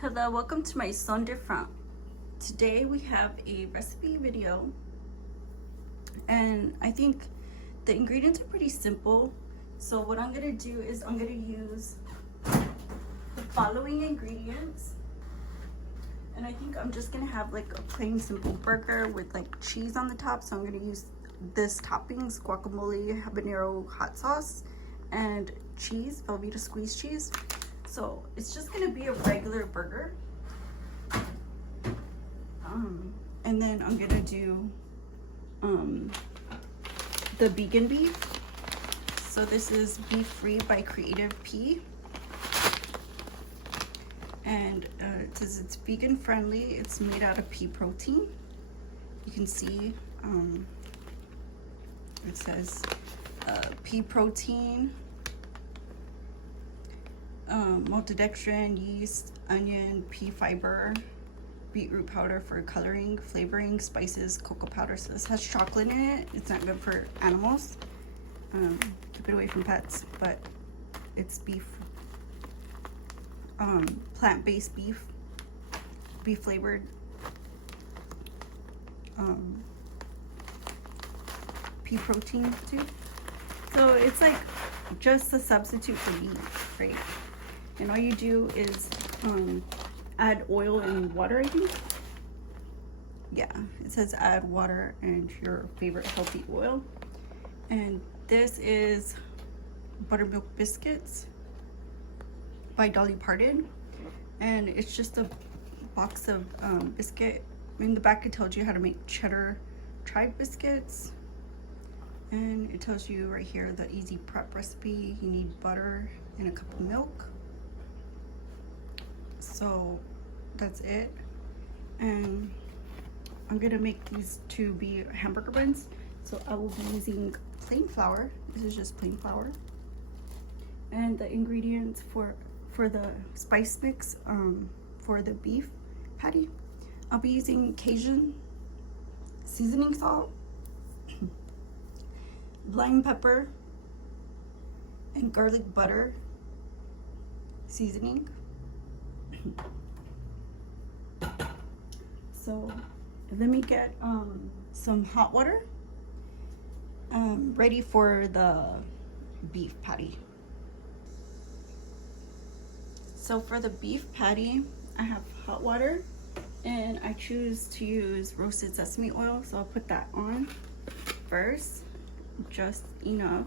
Hello, welcome to my Son de France. Today we have a recipe video, and I think the ingredients are pretty simple. So what I'm gonna do is I'm gonna use the following ingredients, and I think I'm just gonna have like a plain simple burger with like cheese on the top. So I'm gonna use this toppings: guacamole, habanero hot sauce, and cheese, Velveeta squeeze cheese. So it's just gonna be a regular burger. And then I'm gonna do the vegan beef. So this is Beef Free by Creative P. And it says it's vegan friendly. It's made out of pea protein. You can see it says pea protein, maltodextrin, yeast, onion, pea fiber, beetroot powder for coloring, flavoring, spices, cocoa powder. So this has chocolate in it. It's not good for animals. Keep it away from pets, but it's beef, plant-based beef flavored, pea protein too. So it's like just a substitute for meat, right? And all you do is add oil and water, I think. Yeah, it says add water and your favorite healthy oil. And this is buttermilk biscuits by Dolly Parton. And it's just a box of biscuit. In the back it tells you how to make cheddar tribe biscuits. And it tells you right here the easy prep recipe. You need butter and a cup of milk. So that's it. And I'm gonna make these to be hamburger buns. So I will be using plain flour. This is just plain flour. And the ingredients for the spice mix for the beef patty, I'll be using Cajun seasoning salt, lime pepper, and garlic butter seasoning. So let me get some hot water ready for the beef patty. So for the beef patty, I have hot water, and I choose to use roasted sesame oil. So I'll put that on first, just enough,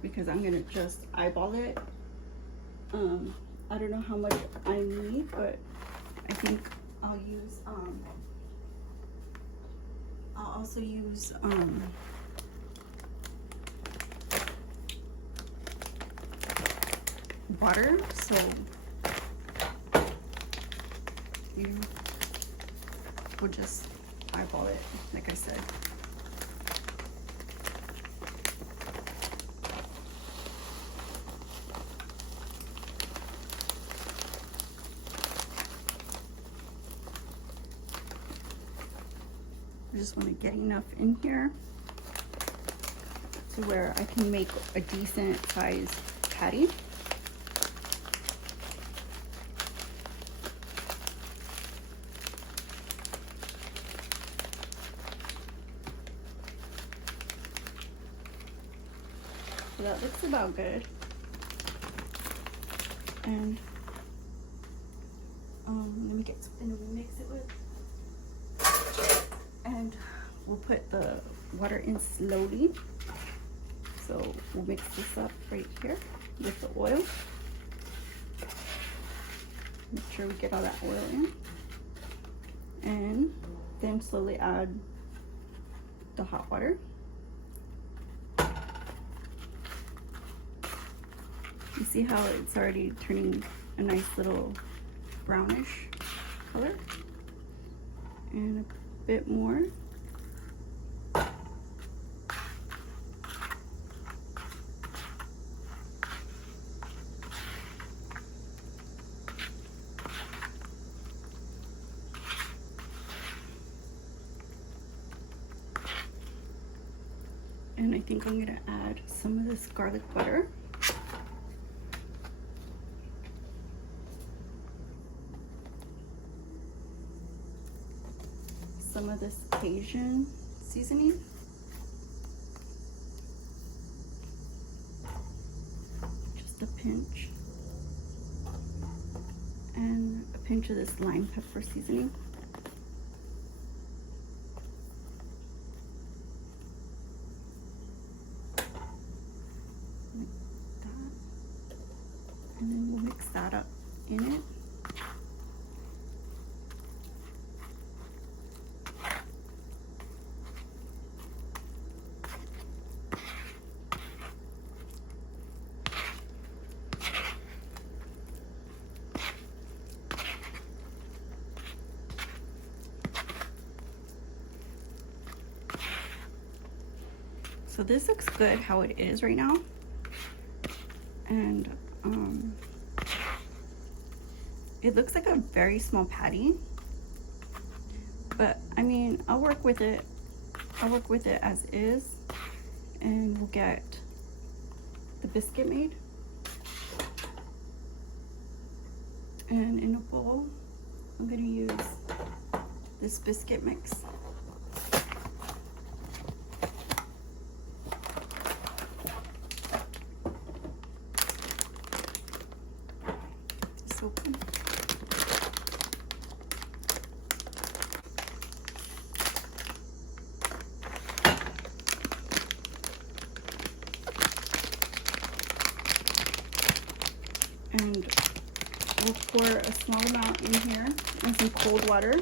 because I'm gonna just eyeball it. I don't know how much I need, but I think I'll use I'll also use butter. So you will just eyeball it, like I said. I just want to get enough in here to where I can make a decent sized patty. So that looks about good. And let me get something to mix it with. And we'll put the water in slowly. So we'll mix this up right here with the oil. Make sure we get all that oil in. And then slowly add the hot water. You see how it's already turning a nice little brownish color? And a bit more. And I think I'm gonna add some of this garlic butter. some of this Cajun seasoning. Just a pinch. And a pinch of this lime pepper seasoning. Like that. And then we'll mix that up in it. So this looks good how it is right now. And it looks like a very small patty. But I mean, I'll work with it. I'll work with it as is. And we'll get the biscuit made. And in a bowl, I'm gonna use this biscuit mix. Open. And we'll pour a small amount in here and some cold water.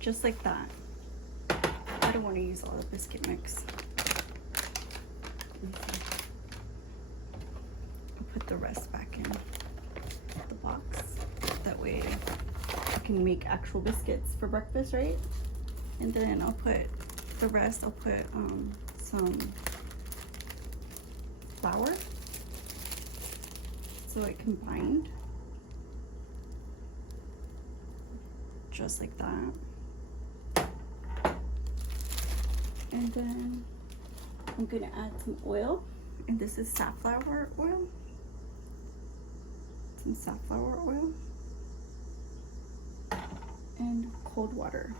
Just like that. I don't want to use all the biscuit mix. I'll put the rest back in the box. That way I can make actual biscuits for breakfast, right? And then I'll put the rest, I'll put some flour so it can bind. Just like that. And then I'm gonna add some oil, and this is safflower oil. Some safflower oil and cold water.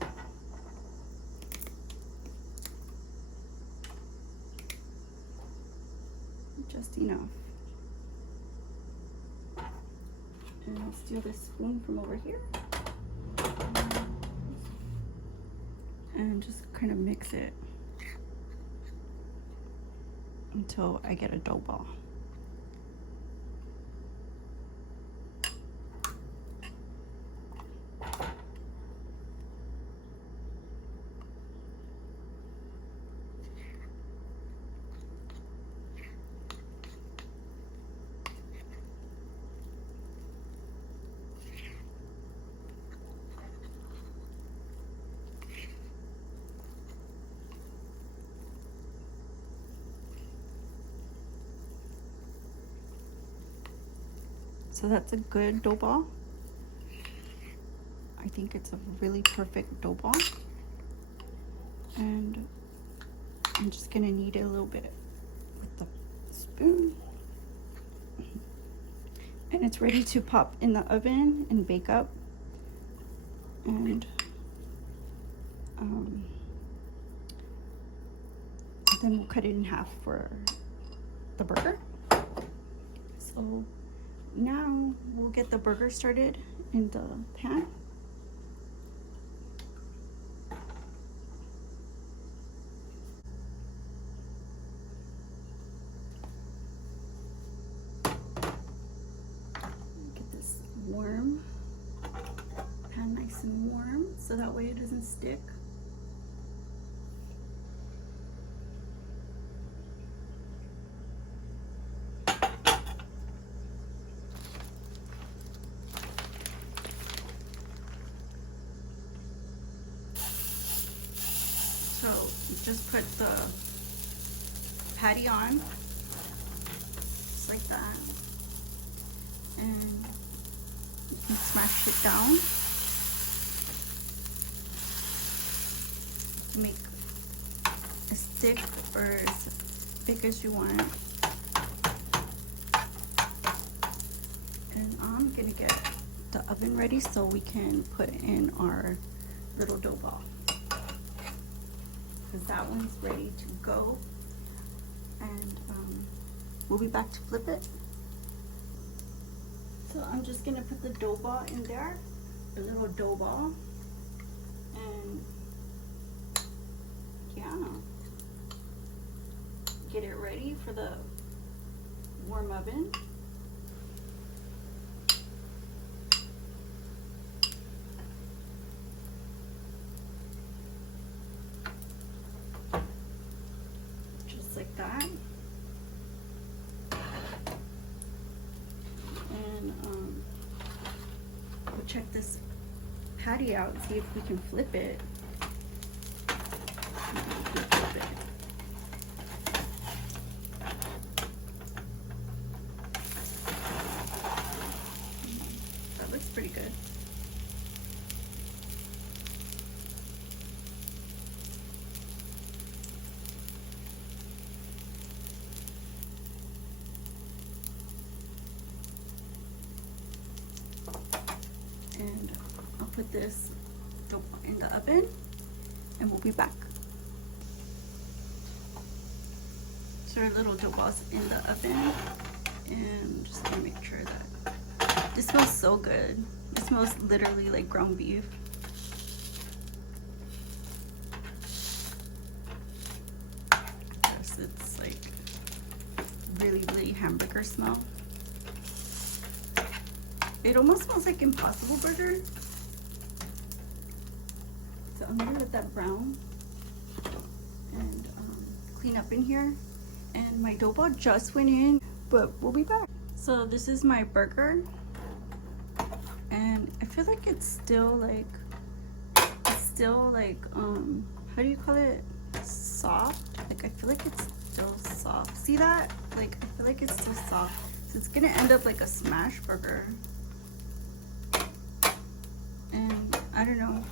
Just enough. And I'll steal this spoon from over here and just kind of mix it until I get a dough ball. So that's a good dough ball. I think it's a really perfect dough ball. And I'm just gonna knead it a little bit with the spoon. And it's ready to pop in the oven and bake up. And then we'll cut it in half for the burger. So now we'll get the burger started in the pan. Get this warm, pan nice and warm, so that way it doesn't stick. So you just put the patty on, just like that, and you can smash it down to make a stick or as big as you want. And I'm gonna get the oven ready so we can put in our little dough ball. Because that one's ready to go. And we'll be back to flip it. So I'm just gonna put the dough ball in there, a little dough ball, and yeah, get it ready for the warm oven. Just like that. We'll check this patty out, see if we can flip it. That looks pretty good. And I'll put this dough in the oven and we'll be back. So our little dough ball's in the oven, and I'm just gonna make sure that this smells so good. It smells literally like ground beef. Yes, it's like really hamburger smell. It almost smells like Impossible Burger. So I'm gonna let that brown and clean up in here. And my dough ball just went in, but we'll be back. So this is my burger. And I feel like it's still like, how do you call it? Soft? Like I feel like it's still soft. See that? Like I feel like it's still soft. So it's gonna end up like a smash burger. And I don't know,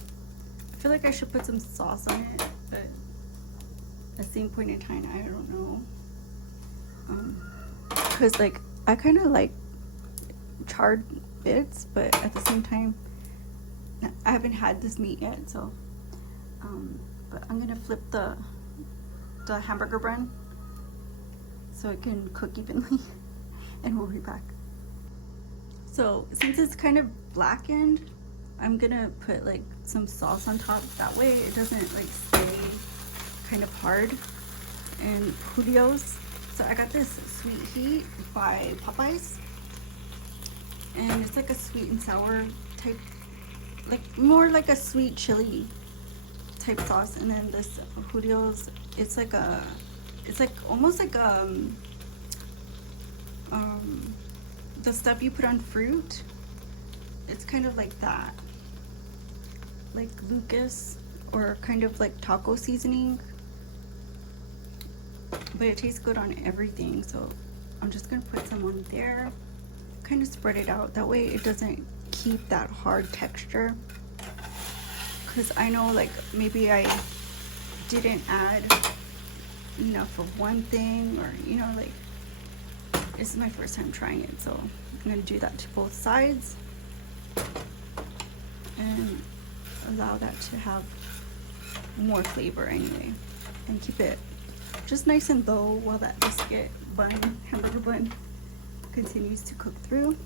I feel like I should put some sauce on it, but at the same point in time, I don't know. Because like I kind of like charred bits, but at the same time I haven't had this meat yet, so but I'm gonna flip the hamburger bun so it can cook evenly and we'll be back. So since it's kind of blackened, I'm gonna put like some sauce on top, that way it doesn't like stay kind of hard. And Julio's, so I got this Sweet Heat by Popeyes, and it's like a sweet and sour type, like more like a sweet chili type sauce. And then this Julio's, it's like almost like the stuff you put on fruit. It's kind of like that, like Lucas, or kind of like taco seasoning, but it tastes good on everything. So I'm just gonna put some on there, kind of spread it out, that way it doesn't keep that hard texture. Because I know like maybe I didn't add enough of one thing, or you know, like this is my first time trying it, so I'm gonna do that to both sides and allow that to have more flavor anyway, and keep it just nice and low while that biscuit bun, hamburger bun, continues to cook through.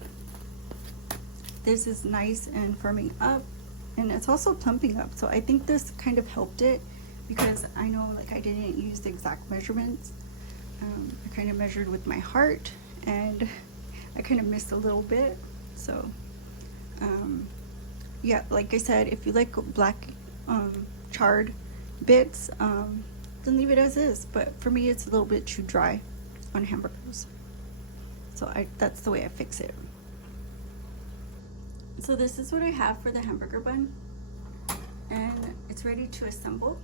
This is nice and firming up, and it's also plumping up, so I think this kind of helped it, because I know like I didn't use the exact measurements. I kind of measured with my heart and I kind of missed a little bit. So yeah, like I said, if you like black charred bits, then leave it as is, but for me it's a little bit too dry on hamburgers, so that's the way I fix it. So this is what I have for the hamburger bun, and it's ready to assemble.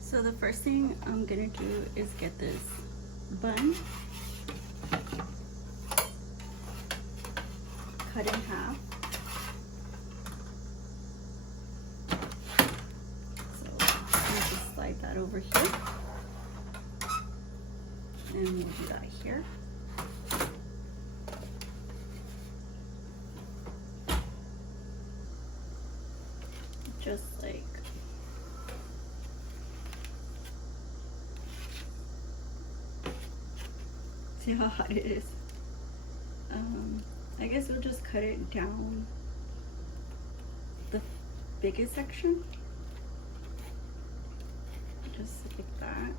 So the first thing I'm gonna do is get this bun cut in half. So I'm gonna just slide that over here, and we'll do that here. just like see how hot it is. I guess we'll just cut it down the biggest section, just like that.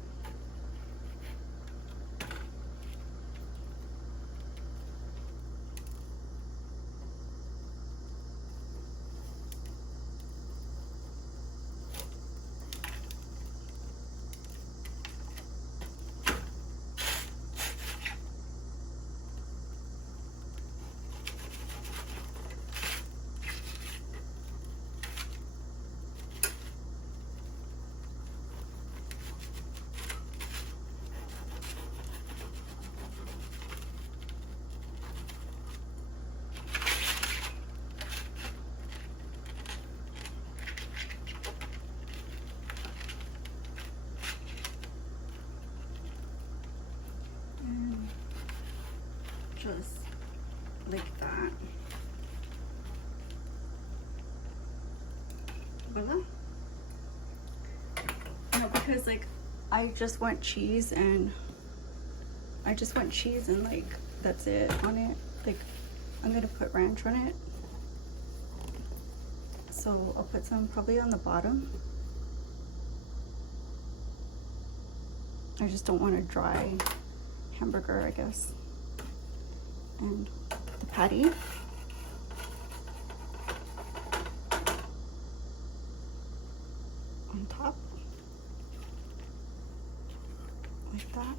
Just like that. Voila. No, because like I just want cheese and like that's it on it. Like I'm gonna put ranch on it. So I'll put some probably on the bottom. I just don't want a dry hamburger, I guess. And the patty. On top. Like that.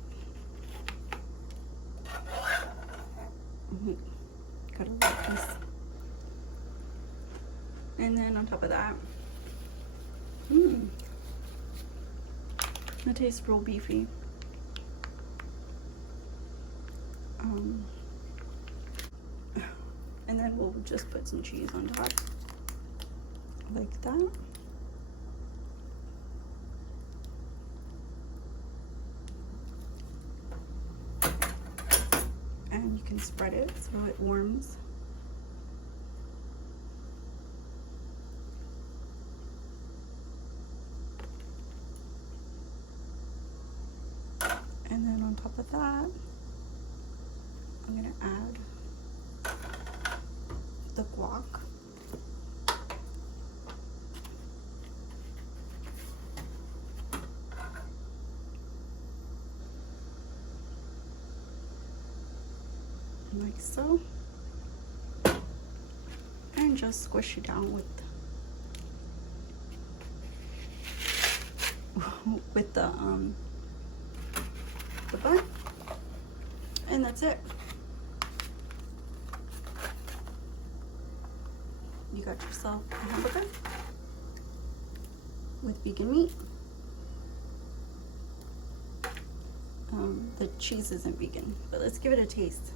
Gotta like this. And then on top of that, it tastes real beefy. And then we'll just put some cheese on top, like that. And you can spread it so it warms. And then on top of that, I'm gonna add the guac. Like so. And just squish it down with the bun. And that's it. You got yourself a hamburger with vegan meat. The cheese isn't vegan, but let's give it a taste.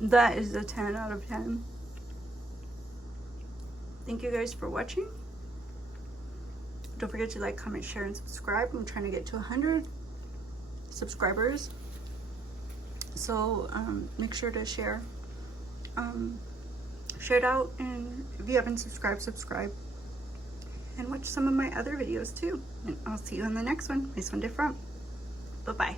That is a 10 out of 10. Thank you guys for watching. Don't forget to like, comment, share, and subscribe. I'm trying to get to 100 subscribers. So make sure to share it out, and if you haven't subscribed, subscribe. And watch some of my other videos too. And I'll see you in the next one. Nice one different. Bye-bye.